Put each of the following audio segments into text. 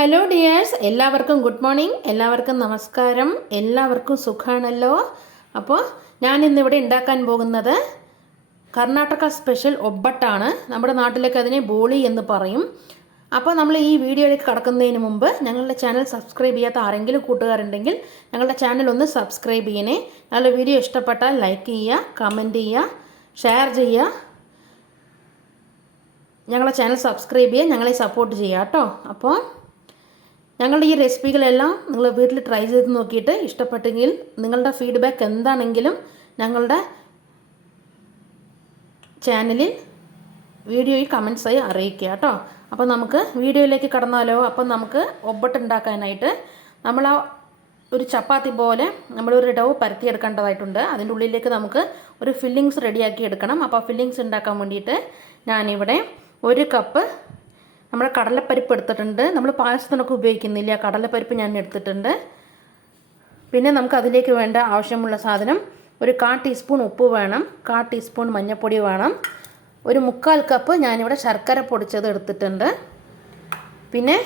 Hello dears, എല്ലാവർക്കും good morning, എല്ലാവർക്കും നമസ്കാരം, എല്ലാവർക്കും സുഖമാണല്ലോ. അപ്പോൾ ഞാൻ ഇന്നിവിടെ ഉണ്ടാക്കാൻ പോകുന്നത് കർണാടക സ്പെഷ്യൽ ഒബ്ബട്ടാണ്. നമ്മുടെ നാട്ടിലേക്ക് അതിനെ ബോളി എന്ന് പറയും. അപ്പോൾ നമ്മൾ ഈ വീഡിയോയിലേക്ക് കടക്കുന്നതിന് മുമ്പ് ഞങ്ങളുടെ ചാനൽ സബ്സ്ക്രൈബ് ചെയ്യാത്ത ആരെങ്കിലും കൂട്ടുകാരുണ്ടെങ്കിൽ ഞങ്ങളുടെ ചാനൽ ഒന്ന് സബ്സ്ക്രൈബ് ചെയ്യണേ. ഞങ്ങളുടെ വീഡിയോ ഇഷ്ടപ്പെട്ടാൽ ലൈക്ക് ചെയ്യുക, കമൻറ്റ് ചെയ്യുക, ഷെയർ ചെയ്യുക. ഞങ്ങളുടെ ചാനൽ സബ്സ്ക്രൈബ് ചെയ്യുക, ഞങ്ങളെ സപ്പോർട്ട് ചെയ്യുക കേട്ടോ. അപ്പോൾ ഞങ്ങളുടെ ഈ റെസിപ്പികളെല്ലാം നിങ്ങൾ വീട്ടിൽ ട്രൈ ചെയ്ത് നോക്കിയിട്ട് ഇഷ്ടപ്പെട്ടെങ്കിൽ നിങ്ങളുടെ ഫീഡ്ബാക്ക് എന്താണെങ്കിലും ഞങ്ങളുടെ ചാനലിൽ വീഡിയോയിൽ കമൻറ്റ്സായി അറിയിക്കുക കേട്ടോ. അപ്പോൾ നമുക്ക് വീഡിയോയിലേക്ക് കടന്നാലോ. അപ്പോൾ നമുക്ക് ഒബ്ബട്ട് ഉണ്ടാക്കാനായിട്ട് നമ്മൾ ഒരു ചപ്പാത്തി പോലെ നമ്മളൊരു ഡവ് പരത്തിയെടുക്കേണ്ടതായിട്ടുണ്ട്. അതിൻ്റെ ഉള്ളിലേക്ക് നമുക്ക് ഒരു ഫില്ലിങ്സ് റെഡിയാക്കി എടുക്കണം. അപ്പോൾ ഫില്ലിങ്സ് ഉണ്ടാക്കാൻ വേണ്ടിയിട്ട് ഞാനിവിടെ 1 കപ്പ് നമ്മുടെ കടലപ്പരിപ്പ് എടുത്തിട്ടുണ്ട്. നമ്മൾ പായസത്തിനൊക്കെ ഉപയോഗിക്കുന്നില്ല, കടലപ്പരിപ്പ് ഞാൻ എടുത്തിട്ടുണ്ട്. പിന്നെ നമുക്ക് അതിലേക്ക് വേണ്ട ആവശ്യമുള്ള സാധനം ഒരു 1/4 ടീസ്പൂൺ ഉപ്പ് വേണം, 1/4 ടീസ്പൂൺ മഞ്ഞൾപ്പൊടി വേണം, ഒരു 3/4 കപ്പ് ഞാനിവിടെ ശർക്കര പൊടിച്ചത് എടുത്തിട്ടുണ്ട്. പിന്നെ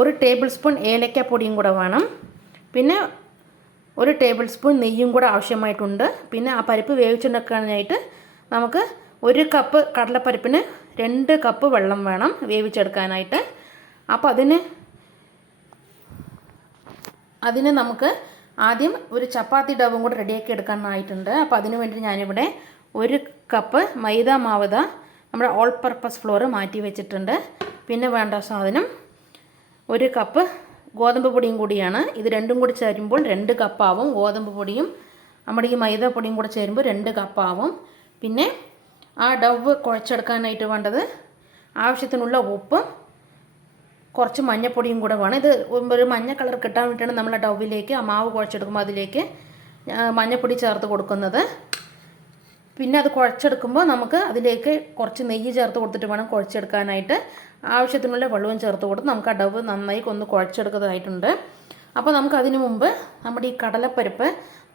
1 ടേബിൾ സ്പൂൺ ഏലക്കപ്പൊടിയും കൂടെ വേണം. പിന്നെ 1 ടേബിൾ സ്പൂൺ നെയ്യും കൂടെ ആവശ്യമായിട്ടുണ്ട്. പിന്നെ ആ പരിപ്പ് വേവിച്ചെടുക്കാനായിട്ട് നമുക്ക് 1 കപ്പ് കടലപ്പരിപ്പിന് 2 കപ്പ് വെള്ളം വേണം വേവിച്ചെടുക്കാനായിട്ട്. അപ്പോൾ അതിന് നമുക്ക് ആദ്യം ഒരു ചപ്പാത്തി ഡവും കൂടെ റെഡിയാക്കി എടുക്കാനായിട്ടുണ്ട്. അപ്പോൾ അതിന് വേണ്ടി ഞാനിവിടെ 1 കപ്പ് മൈദ മാവ് നമ്മുടെ ഓൾ പർപ്പസ് ഫ്ലോർ മാറ്റി വെച്ചിട്ടുണ്ട്. പിന്നെ വേണ്ട സാധനം 1 കപ്പ് ഗോതമ്പ് പൊടിയും കൂടിയാണ്. ഇത് രണ്ടും കൂടി ചേരുമ്പോൾ 2 കപ്പാവും. ഗോതമ്പ് പൊടിയും നമ്മുടെ ഈ മൈദ പൊടിയും കൂടെ ചേരുമ്പോൾ 2 കപ്പാവും. പിന്നെ ആ ഡവ് കുഴച്ചെടുക്കാനായിട്ട് വേണ്ടത് ആവശ്യത്തിനുള്ള ഉപ്പും കുറച്ച് മഞ്ഞൾപ്പൊടിയും കൂടെ വേണം. ഇത് ഒരു മഞ്ഞ കളർ കിട്ടാൻ വേണ്ടിയിട്ടാണ് നമ്മൾ ഡവിലേക്ക് ആ മാവ് കുഴച്ചെടുക്കുമ്പോൾ അതിലേക്ക് മഞ്ഞൾപ്പൊടി ചേർത്ത് കൊടുക്കുന്നത്. പിന്നെ അത് കുഴച്ചെടുക്കുമ്പോൾ നമുക്ക് അതിലേക്ക് കുറച്ച് നെയ്യ് ചേർത്ത് കൊടുത്തിട്ട് വേണം കുഴച്ചെടുക്കാനായിട്ട്. ആവശ്യത്തിനുള്ള വെള്ളവും ചേർത്ത് കൊടുത്ത് നമുക്ക് ആ ഡവ് നന്നായി ഒന്ന് കുഴച്ചെടുക്കുന്നതായിട്ടുണ്ട്. അപ്പോൾ നമുക്ക് അതിനു മുമ്പ് നമ്മുടെ ഈ കടലപ്പരിപ്പ്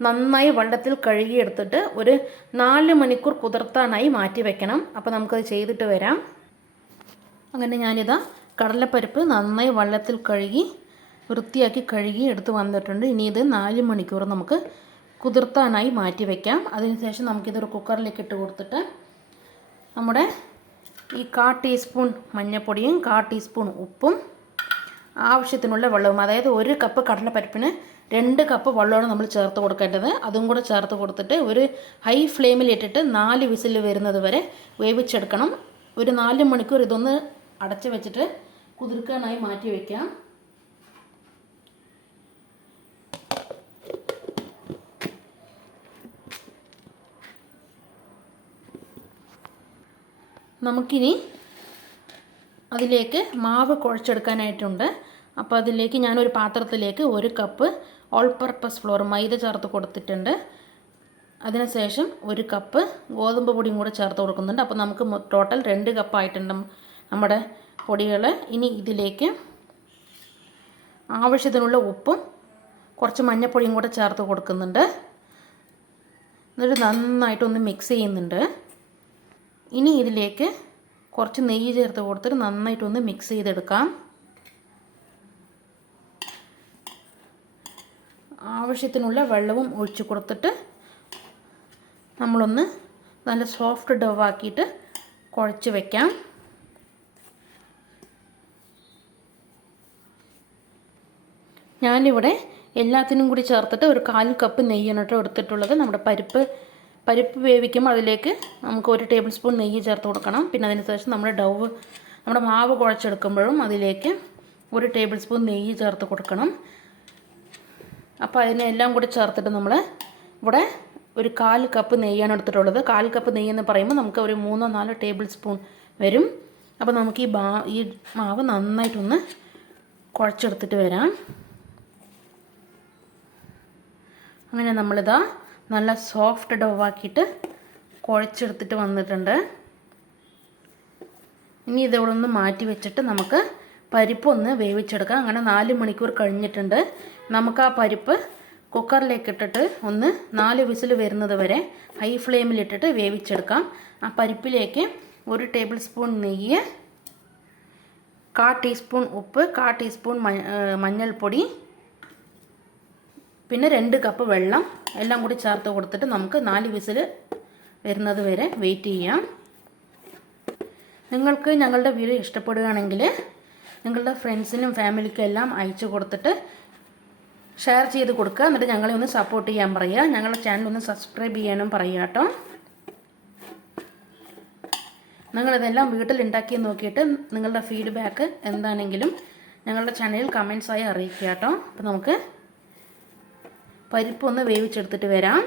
നന്നായി വെള്ളത്തിൽ കഴുകിയെടുത്തിട്ട് ഒരു 4 മണിക്കൂർ കുതിർത്താനായി മാറ്റി വെക്കണം. അപ്പോൾ നമുക്കത് ചെയ്തിട്ട് വരാം. അങ്ങനെ ഞാനിതാ കടലപ്പരിപ്പ് നന്നായി വെള്ളത്തിൽ കഴുകി വൃത്തിയാക്കി കഴുകി എടുത്ത് വന്നിട്ടുണ്ട്. ഇനി ഇത് 4 മണിക്കൂർ നമുക്ക് കുതിർത്താനായി മാറ്റി വയ്ക്കാം. അതിനുശേഷം നമുക്കിതൊരു കുക്കറിലേക്ക് ഇട്ട് കൊടുത്തിട്ട് നമ്മുടെ ഈ 1/4 ടീസ്പൂൺ മഞ്ഞൾപ്പൊടിയും 1/4 ടീസ്പൂൺ ഉപ്പും ആവശ്യത്തിനുള്ള വെള്ളവും, അതായത് 1 കപ്പ് കടലപ്പരിപ്പിന് 2 കപ്പ് വെള്ളമാണ് നമ്മൾ ചേർത്ത് കൊടുക്കേണ്ടത്. അതും കൂടെ ചേർത്ത് കൊടുത്തിട്ട് ഒരു ഹൈ ഫ്ലെയിമിൽ ഇട്ടിട്ട് 4 വിസിൽ വരുന്നത് വരെ വേവിച്ചെടുക്കണം. ഒരു 4 മണിക്കൂർ ഇതൊന്ന് അടച്ച് വെച്ചിട്ട് കുതിർക്കാനായി മാറ്റി വയ്ക്കാം. നമുക്കിനി അതിലേക്ക് മാവ് കുഴച്ചെടുക്കാനായിട്ടുണ്ട്. അപ്പോൾ അതിലേക്ക് ഞാനൊരു പാത്രത്തിലേക്ക് 1 കപ്പ് ഓൾ പർപ്പസ് ഫ്ലോർ മൈദ ചേർത്ത് കൊടുത്തിട്ടുണ്ട്. അതിനുശേഷം 1 കപ്പ് ഗോതമ്പ് പൊടിയും കൂടെ ചേർത്ത് കൊടുക്കുന്നുണ്ട്. അപ്പോൾ നമുക്ക് ടോട്ടൽ 2 കപ്പായിട്ടുണ്ട് നമ്മുടെ പൊടികൾ. ഇനി ഇതിലേക്ക് ആവശ്യത്തിനുള്ള ഉപ്പും കുറച്ച് മഞ്ഞൾപ്പൊടിയും കൂടെ ചേർത്ത് കൊടുക്കുന്നുണ്ട്. എന്നിട്ട് നന്നായിട്ടൊന്ന് മിക്സ് ചെയ്യുന്നുണ്ട്. ഇനി ഇതിലേക്ക് കുറച്ച് നെയ്യ് ചേർത്ത് കൊടുത്തിട്ട് നന്നായിട്ടൊന്ന് മിക്സ് ചെയ്തെടുക്കാം. ആവശ്യത്തിനുള്ള വെള്ളവും ഒഴിച്ച് കൊടുത്തിട്ട് നമ്മളൊന്ന് നല്ല സോഫ്റ്റ് ഡവാക്കിയിട്ട് കുഴച്ച് വയ്ക്കാം. ഞാനിവിടെ എല്ലാത്തിനും കൂടി ചേർത്തിട്ട് ഒരു 1/4 കപ്പ് നെയ്യാണ് കേട്ടോ എടുത്തിട്ടുള്ളത്. നമ്മുടെ പരിപ്പ് വേവിക്കുമ്പോൾ അതിലേക്ക് നമുക്ക് 1 ടേബിൾ സ്പൂൺ നെയ്യ് ചേർത്ത് കൊടുക്കണം. പിന്നെ അതിന് ശേഷം നമ്മുടെ മാവ് കുഴച്ചെടുക്കുമ്പോഴും അതിലേക്ക് 1 ടേബിൾ സ്പൂൺ നെയ്യ് ചേർത്ത് കൊടുക്കണം. അപ്പോൾ അതിനെല്ലാം കൂടി ചേർത്തിട്ട് നമ്മൾ ഇവിടെ ഒരു 1/4 കപ്പ് നെയ്യാണ് എടുത്തിട്ടുള്ളത്. 1/4 കപ്പ് നെയ്യ് എന്ന് പറയുമ്പോൾ നമുക്ക് ഒരു 3-4 ടേബിൾ സ്പൂൺ വരും. അപ്പോൾ നമുക്ക് ഈ മാവ് നന്നായിട്ടൊന്ന് കുഴച്ചെടുത്തിട്ട് വരാം. അങ്ങനെ നമ്മളിതാ നല്ല സോഫ്റ്റ് ഡവാക്കിയിട്ട് കുഴച്ചെടുത്തിട്ട് വന്നിട്ടുണ്ട്. ഇനി ഇതിവിടെ ഒന്ന് മാറ്റി വെച്ചിട്ട് നമുക്ക് പരിപ്പ് ഒന്ന് വേവിച്ചെടുക്കാം. അങ്ങനെ 4 മണിക്കൂർ കഴിഞ്ഞിട്ടുണ്ട്. നമുക്ക് ആ പരിപ്പ് കുക്കറിലേക്ക് ഇട്ടിട്ട് ഒന്ന് 4 വിസിൽ വരുന്നത് വരെ ഹൈ ഫ്ലെയിമിലിട്ടിട്ട് വേവിച്ചെടുക്കാം. ആ പരിപ്പിലേക്ക് 1 ടേബിൾ സ്പൂൺ നെയ്യ്, 1/4 ടീസ്പൂൺ ഉപ്പ്, 1/4 ടീസ്പൂൺ മഞ്ഞൾപ്പൊടി, പിന്നെ 2 കപ്പ് വെള്ളം എല്ലാം കൂടി ചേർത്ത് കൊടുത്തിട്ട് നമുക്ക് 4 വിസിൽ വരുന്നത് വരെ വെയിറ്റ് ചെയ്യാം. നിങ്ങൾക്ക് ഞങ്ങളുടെ വീഡിയോ ഇഷ്ടപ്പെടുകയാണെങ്കിൽ നിങ്ങളുടെ ഫ്രണ്ട്സിനും ഫാമിലിക്കും എല്ലാം അയച്ചു കൊടുത്തിട്ട് ഷെയർ ചെയ്ത് കൊടുക്കുക. എന്നിട്ട് ഞങ്ങളെ ഒന്ന് സപ്പോർട്ട് ചെയ്യാൻ പറയുക. ഞങ്ങളുടെ ചാനൽ ഒന്ന് സബ്സ്ക്രൈബ് ചെയ്യാനും പറയുക കേട്ടോ. നിങ്ങളിതെല്ലാം വീട്ടിൽ ഉണ്ടാക്കി നോക്കിയിട്ട് നിങ്ങളുടെ ഫീഡ്ബാക്ക് എന്താണെങ്കിലും ഞങ്ങളുടെ ചാനലിൽ കമൻസായി അറിയിക്കുക കേട്ടോ. അപ്പോൾ നമുക്ക് പരിപ്പൊന്ന് വേവിച്ചെടുത്തിട്ട് വരാം.